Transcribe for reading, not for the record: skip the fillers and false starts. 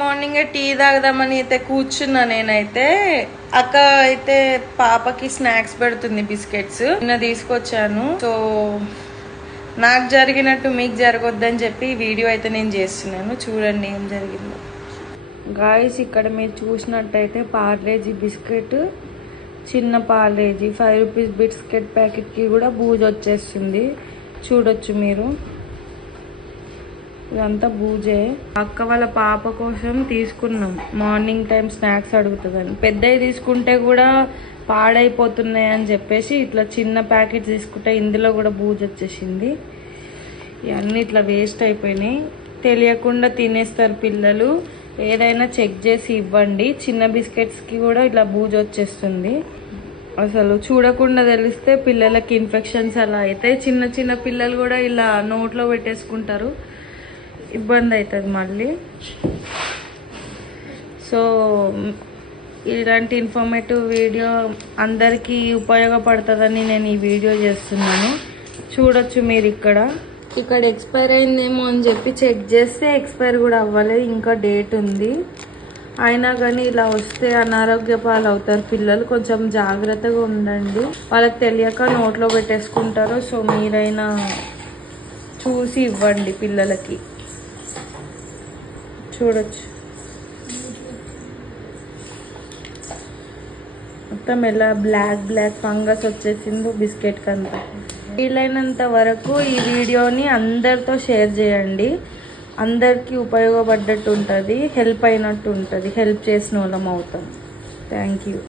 మార్నింగే టీ తాగదామని అయితే కూర్చున్నా నేనైతే. అక్క అయితే పాపకి స్నాక్స్ పెడుతుంది, బిస్కెట్స్ నిన్న తీసుకొచ్చాను. సో నాకు జరిగినట్టు మీకు జరగొద్దని చెప్పి వీడియో అయితే నేను చేస్తున్నాను. చూడండి ఏం జరిగిందో. గాయస్ ఇక్కడ మీరు చూసినట్టయితే పార్లేజీ బిస్కెట్, చిన్న పార్లేజీ 5 రూపీస్ బిస్కెట్ ప్యాకెట్కి కూడా బూజు వచ్చేస్తుంది. చూడొచ్చు మీరు, ఇదంతా బూజే. అక్క వాళ్ళ పాప కోసం తీసుకున్నాం, మార్నింగ్ టైం స్నాక్స్ అడుగుతుందని. పెద్దవి తీసుకుంటే కూడా పాడైపోతున్నాయి అని చెప్పేసి ఇట్లా చిన్న ప్యాకెట్ తీసుకుంటే ఇందులో కూడా బూజు వచ్చేసింది. ఇవన్నీ ఇట్లా వేస్ట్ అయిపోయినాయి. తెలియకుండా తినేస్తారు పిల్లలు. ఏదైనా చెక్ చేసి ఇవ్వండి. చిన్న బిస్కెట్స్కి కూడా ఇట్లా బూజు వచ్చేస్తుంది. అసలు చూడకుండా తెలిస్తే పిల్లలకి ఇన్ఫెక్షన్స్ అలా అయితే చిన్న చిన్న పిల్లలు కూడా ఇలా నోట్లో పెట్టేసుకుంటారు, ఇబ్బంది అవుతుంది మళ్ళీ. సో ఇలాంటి ఇన్ఫర్మేటివ్ వీడియో అందరికీ ఉపయోగపడుతుందని నేను ఈ వీడియో చేస్తున్నాను. చూడొచ్చు మీరు ఇక్కడ ఎక్స్పైర్ అయిందేమో అని చెప్పి చెక్ చేస్తే ఎక్స్పైర్ కూడా అవ్వలేదు, ఇంకా డేట్ ఉంది. అయినా కానీ ఇలా వస్తే అనారోగ్య పాలు అవుతారు పిల్లలు. కొంచెం జాగ్రత్తగా ఉండండి, వాళ్ళకి తెలియక నోట్లో పెట్టేసుకుంటారు. సో మీరైనా చూసి ఇవ్వండి పిల్లలకి. చూడొచ్చు మొత్తం ఎలా బ్లాక్ ఫంగస్ వచ్చేసిందో బిస్కెట్ కంతా. వీలైనంత వరకు ఈ వీడియోని అందరితో షేర్ చేయండి. అందరికీ ఉపయోగపడ్డట్టు ఉంటుంది, హెల్ప్ అయినట్టు ఉంటుంది, హెల్ప్ చేసిన వాళ్ళం అవుతాం. Thank you.